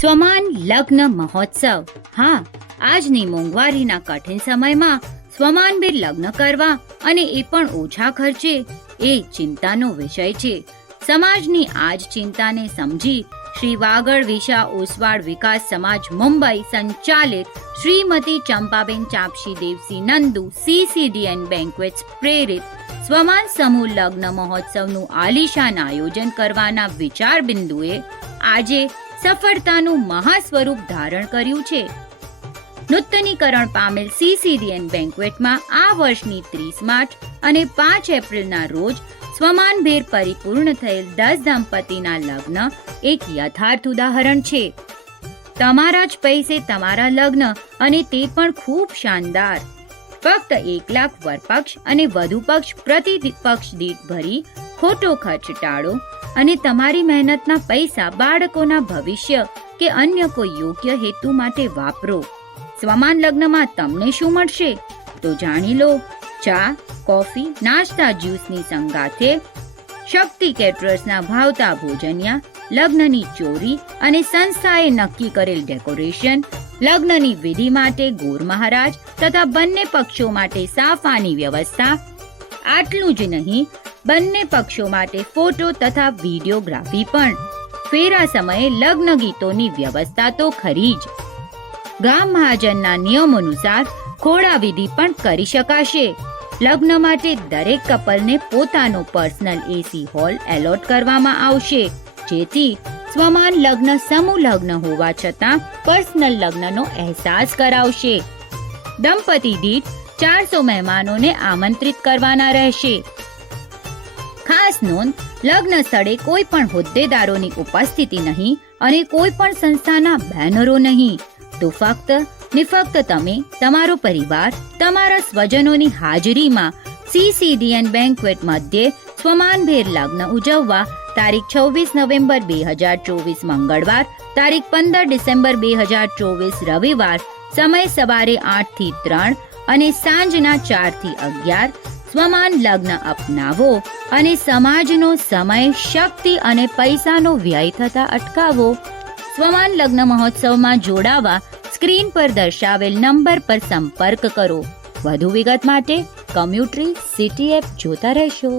સ્વમાન લગ્ન મહોત્સવ. હા, આજની મોંઘવારીના કઠિન સમયમાં સ્વમાનભેર લગ્ન કરવા અને એ પણ ઓછા ખર્ચે એ ચિંતાનો વિષય છે. સમાજની આજ ચિંતાને સમજી શ્રી વાગડ વિશા ઓસવાડ વિકાસ સમાજ મુંબઈ સંચાલિત શ્રીમતી ચંપાબેન ચાપશી દેવસી નંદુ CCDN બેન્ક્વેટ્સ પ્રેરિત સ્વમાન સમૂહ લગ્ન મહોત્સવનું આલિશાન આયોજન કરવાના વિચાર બિંદુએ આજે સફળતાનું મહાસ્વરૂપ ધારણ કર્યું છે. નૂતનીકરણ પામેલ CCDN બેન્ક્વેટમાં આ વર્ષની 30 માર્ચ અને 5 એપ્રિલના રોજ સ્વમાનભેર પરિપૂર્ણ થયેલ 10 દંપતીના લગ્ન એક યથાર્થ ઉદાહરણ છે. તમારા જ પૈસે તમારા લગ્ન, અને તે પણ ખૂબ શાનદાર. ફક્ત 1 લાખ વરપક્ષ અને વધુ પક્ષ પ્રતિ પક્ષ દીઠ ભરી ખોટો ખર્ચ ટાળો અને તમારી મહેનતના પૈસા બાળકોના ભવિષ્ય કે અન્ય કોઈ યોગ્ય હેતુ માટે વાપરો. સ્વમાન લગ્નમાં તમને શું મળશે તો જાણી લો. ચા, કોફી, નાસ્તા, જ્યુસની સંગાથે શક્તિ કેટરર્સના ભાવતા ભોજનિયા, લગ્નની ચોરી અને સંસ્થાએ નક્કી કરેલ ડેકોરેશન, લગ્નની વિધિ માટે ગોર મહારાજ તથા બંને પક્ષો માટે સાફાની વ્યવસ્થા. આટલું જ નહીં, બંને પક્ષો માટે ફોટો તથા વિડીયોગ્રાફી પણ. ફેરા સમયે લગ્ન ગીતોની વ્યવસ્થા તો ખરી જ. ગામ મહાજનના નિયમોનુસાર ખોળા વિધિ પણ કરી શકાશે. લગ્ન માટે દરેક કપલને પોતાનો પર્સનલ AC હોલ એલોટ કરવામાં આવશે, જેથી સ્વમાન લગ્ન સમૂહ લગ્ન હોવા છતાં પર્સનલ લગ્નનો અહેસાસ કરાવશે. દંપતી દીઠ 400 મહેમાનોને આમંત્રિત કરવાના રહેશે. ખાસ નોંધ, લગ્ન સ્થળે કોઈ પણ હોદ્દેદારોની ઉપસ્થિતિ નહીં અને કોઈ પણ સંસ્થાના બેનરો નહીં. તો ફક્ત ને ફક્ત તમે, તમારો પરિવાર, તમારા સ્વજનોની હાજરીમાં CCDN બેન્ક્વેટ મધ્યે સ્વમાનભેર લગ્ન ઉજવવા તારીખ 26 નવેમ્બર 2024 મંગળવાર, તારીખ 15 ડિસેમ્બર 2024 રવિવાર, સમય સવારે 8 થી 3 અને સાંજના 4 થી 11 સ્વમાન લગ્ન અપનાવો અને સમાજનો સમય, શક્તિ અને પૈસાનો વ્યય થતા અટકાવો. સ્વમાન લગ્ન મહોત્સવમાં જોડાવા સ્ક્રીન પર દર્શાવેલ નંબર પર સંપર્ક કરો. વધુ વિગત માટે કમ્યુટરી સિટી એપ જોતા રહેશો.